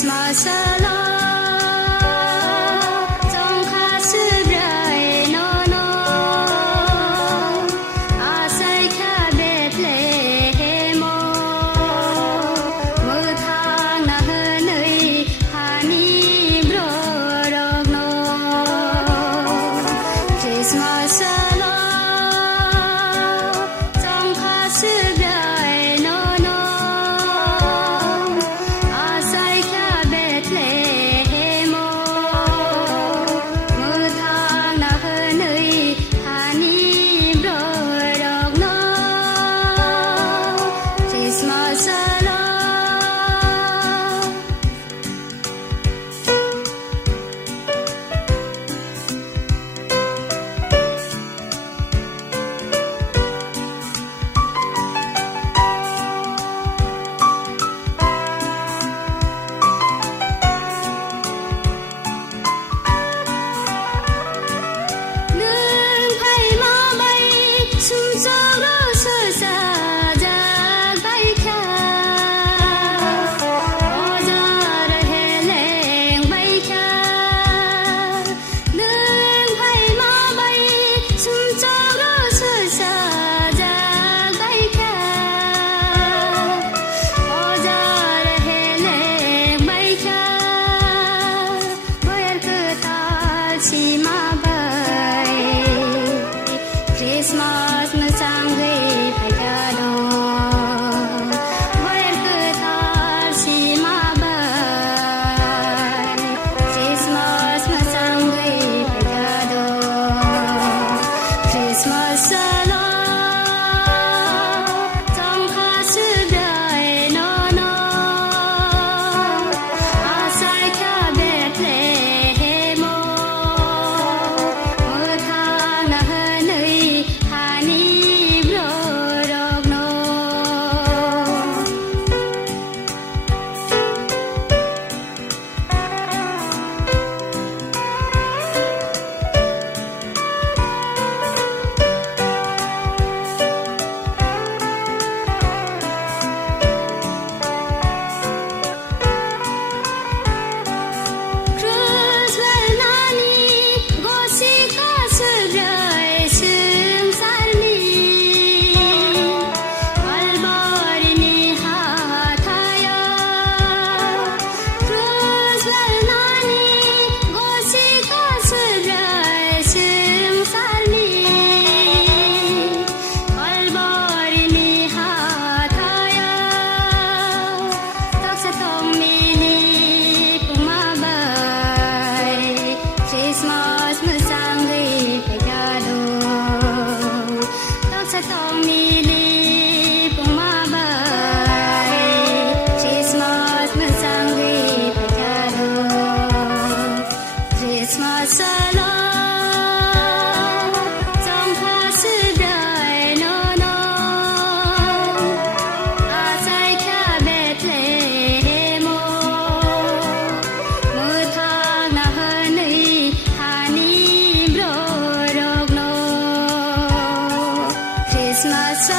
Christmas trong khá sư rời nó say khá bếp lệ mô mưa thang na hơn nơi hà ni bro rog nó Christmas trong khá sư rời nó say khá bếp lệ mô mưa thang na hơn nơi hà ni bro rog nó Christmas Christmas sang gây phải cả đồ với cứ thar si ma bay Christmas sang gây phải cả đồ Christmas trong khá sư đời nó say khá bếp lệ mô mưa thang na hơn nơi hà ni bro rog nó Christmas nani gosi ka sư đời sương salmi albori ni ha thaya Christmas nani gosi ka sư đời sương salmi albori ni ha thaya tak sa tong mini pumabay Christmas sang gây phải cả đồ tak sa tong mini pumabay Christmas sang gây phải cả đồ Christmas trong khá sư đời nó say khá bếp lệ mô mưa thang na hơn nơi hà ni bro rog nó Christmas